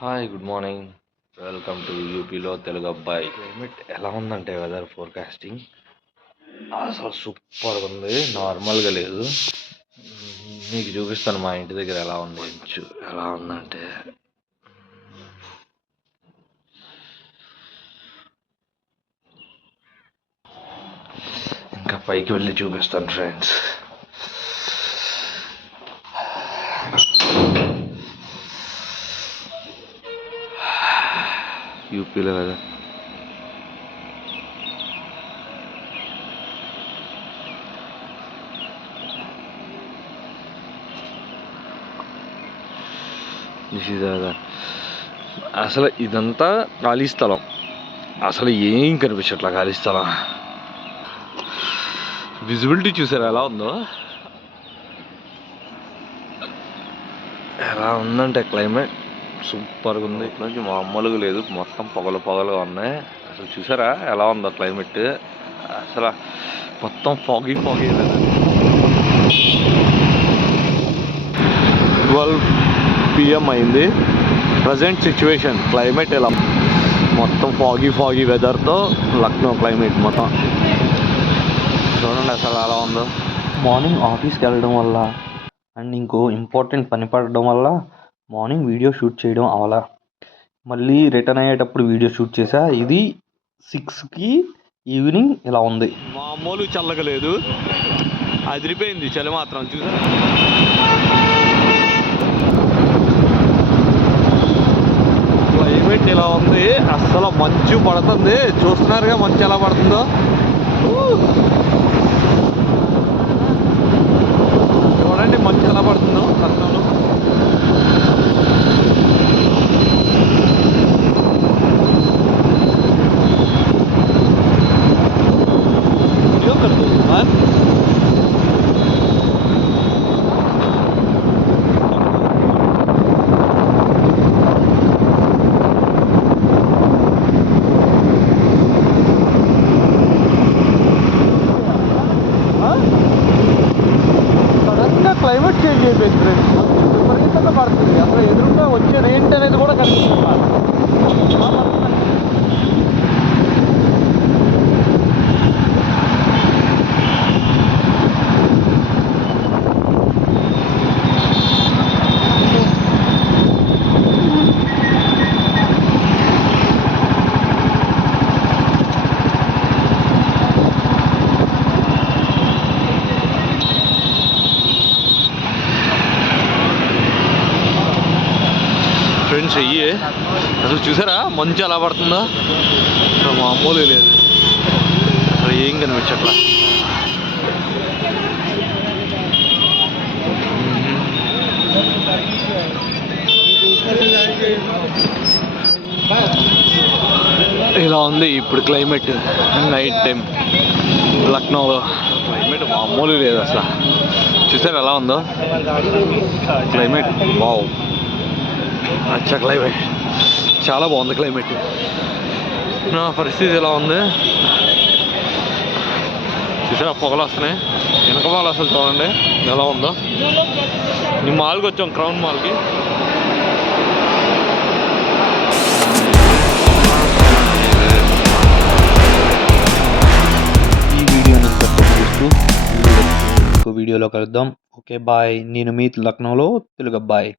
Hi good morning. Welcome to యూపీలో తెలుగు అబ్బాయి. Climate ఎలా ఉందంటే వెదర్ ఫోర్కాస్టింగ్ అసలు సూపర్ ఉంది, నార్మల్గా లేదు. మీకు చూపిస్తాను మా ఇంటి దగ్గర ఎలా ఉంది. ఎలా ఉందంటే ఇంకా పైకి వెళ్ళి చూపిస్తాను ఫ్రెండ్స్. యూపీలో కదా అసలు ఇదంతా ఖాళీ స్థలం, అసలు ఏం కనిపించట్లా ఖాళీ స్థలం. విజిబిలిటీ చూసారా ఎలా ఉందో? ఎలా ఉందంటే క్లైమేట్ సూపర్గా ఉంది. నుంచి మామూలుగా లేదు, మొత్తం పొగలుగా ఉన్నాయి. అసలు చూసారా ఎలా ఉందో క్లైమేట్? అసలు మొత్తం ఫాగీ 12 PM అయింది. ప్రజెంట్ సిచ్యువేషన్ క్లైమేట్ ఎలా మొత్తం ఫాగీ వెదర్తో లక్నో క్లైమేట్ మొత్తం చూడండి అసలు ఎలా ఉందో. మార్నింగ్ ఆఫీస్కి వెళ్ళడం వల్ల అండ్ ఇంకో ఇంపార్టెంట్ పని పడడం వల్ల మార్నింగ్ వీడియో షూట్ చేయడం అవలా. మళ్ళీ రిటర్న్ అయ్యేటప్పుడు వీడియో షూట్ చేసా. ఇది 6కి ఈవినింగ్ ఇలా ఉంది. మామూలు చల్లగా లేదు, అదిరిపోయింది చలి మాత్రం. చూసా క్లైమేట్ ఇలా ఉంది, అస్సలు మంచు పడుతుంది. చూస్తున్నారుగా మంచు ఎలా పడుతుందో. చూడండి మంచు ఎలా పడుతుందో లక్నోలో. సడన్గా క్లైమేట్ చేంజ్ అయిపోయింది ఫ్రెండ్స్. విపరీతంగా పడుతుంది. అసలు ఎదురుగా వచ్చేది ఏంటి అనేది కూడా కనిపిస్తుంది. ఫ్రెండ్స్ అయ్యే అసలు చూసారా మంచు ఎలా పడుతుందో? అసలు మామూలు లేదు, అసలు ఏం కనిపించట్లా. ఇలా ఉంది ఇప్పుడు క్లైమేట్ నైట్ టైం లక్నోలో. క్లైమేట్ మామూలు లేదు అసలు. చూసారా ఎలా ఉందో క్లైమేట్? వావ్, అచ్చా క్లైమేట్ చాలా బాగుంది క్లైమేట్. నా పరిస్థితి ఎలా ఉంది చూసారా? పొగలు వస్తున్నాయి వెనక మాల్. అసలు చూడండి ఎలా ఉందో. ఈ మాల్కి వచ్చాం, క్రౌన్ మాల్కి. ఈ వీడియోని సపోర్ట్ చేస్తూ ఇంకో వీడియోలో కలుద్దాం. Okay bye. నేను మీ లక్నోలో తెలుగు అబ్బాయి.